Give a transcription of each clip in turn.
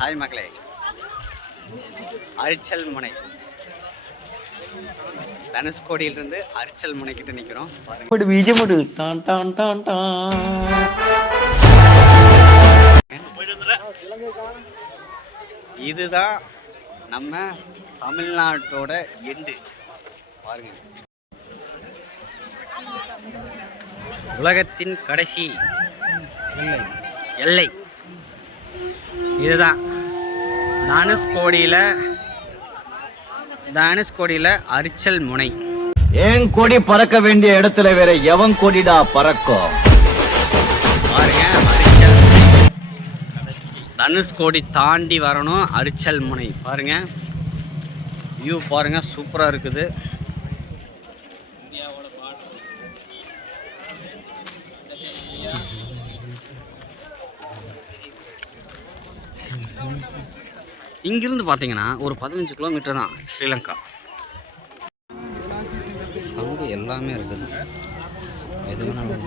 Hi மக்களே, அரிச்சல் முனை தனுஷ்கோடியிலிருந்து அரிச்சல் முனை கிட்ட நிற்கிறோம். இதுதான் நம்ம தமிழ்நாட்டோட எண்டு பாருங்க. உலகத்தின் கடைசி எல்லை இதுதான். தனுஷ்கோடியில் அரிச்சல் முனை. ஏன் கொடி பறக்க வேண்டிய இடத்துல வேற எவன் கொடிடா பறக்கும் பாருங்க. அரிச்சல் தனுஷ்கோடி தாண்டி வரணும். அரிச்சல் முனை பாருங்க. வியூ பாருங்க, சூப்பராக இருக்குது. இங்கிருந்து பார்த்தீங்கன்னா ஒரு 15 கிலோமீட்டர் தான் ஸ்ரீலங்கா. சங்கு எல்லாமே இருக்குது. எது வேணாலும்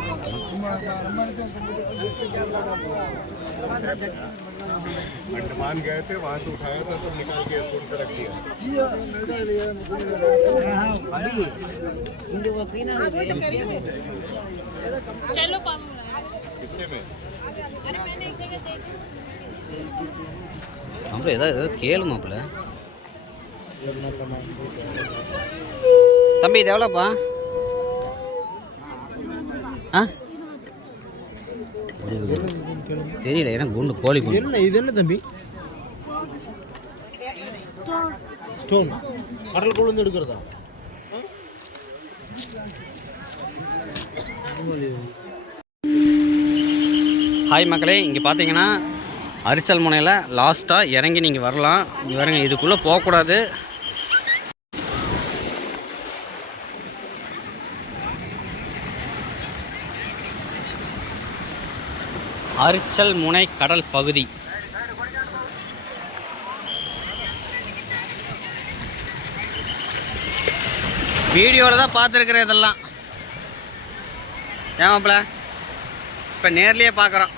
மாப்பிள்ள ஏதாவது கேளு மாப்பிள்ள. தம்பி இது எவ்வளோப்பா? ஆ தெரியல, ஏன்னா குண்டு கோழி குண்டு. என்ன இது? என்ன தம்பி? ஸ்டோன் கடல் கொண்டு எடுக்கிறதா? ஹாய் மக்களே, இங்கே பார்த்தீங்கன்னா அரிச்சல் முனையில் லாஸ்ட்டாக இறங்கி நீங்கள் வரலாம். இங்கே வரங்க, இதுக்குள்ளே போகக்கூடாது. அரிச்சல் முனை கடல் பகுதி. வீடியோவில் தான் பார்த்துருக்குறேன் இதெல்லாம். ஏமாப்பிள்ள இப்போ நேர்லேயே பார்க்குறோம்.